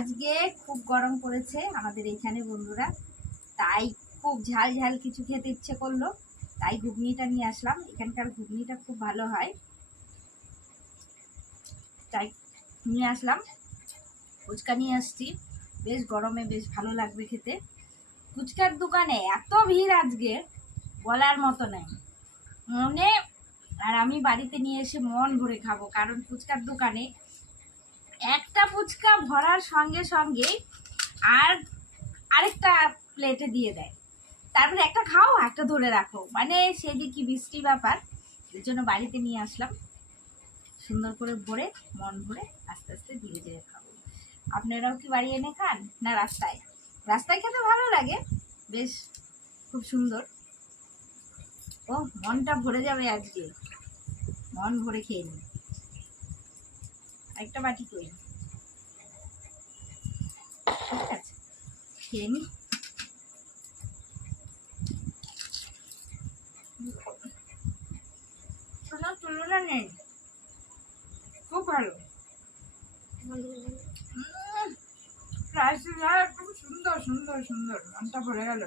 আজকে খুব গরম পড়েছে আমাদের এখানে বন্ধুরা, তাই খুব ঝাল ঝাল কিছু খেতে ইচ্ছে করলো, তাই ঘুগনিটা নিয়ে আসলাম। এখানকার ঘুগনিটা খুব ভালো হয়, তাই নিয়ে আসলাম। ফুচকা নিয়ে আসছি, বেশ গরমে বেশ ভালো লাগবে খেতে। ফুচকার দোকানে এত ভিড় আজকে বলার মতো নেই মনে। আর আমি বাড়িতে নিয়ে এসে মন ভরে খাবো, কারণ ফুচকার দোকানে একটা ফুচকা ভরার সঙ্গে সঙ্গেই আর আরেকটা প্লেটে দিয়ে দেয়, তারপরে একটা খাও একটা ধরে রাখো, মানে সেই যে কি বৃষ্টি ব্যাপার। এর জন্য বাড়িতে নিয়ে আসলাম, সুন্দর করে ভরে মন ভরে আস্তে আস্তে ধীরে ধীরে খাবো। আপনারাও কি বাড়ি এনে খান না রাস্তায়? রাস্তায় খেতে ভালো লাগে, বেশ খুব সুন্দর। ও মনটা ভরে যাবে আজকে, মন ভরে খেয়ে নিই। একটা বাটি করি, ঠিক আছে, খেয়ে নিই। কোনো তুলনা নেই, খুব ভালো। খুব সুন্দর সুন্দর সুন্দর, মনটা ভরে গেল।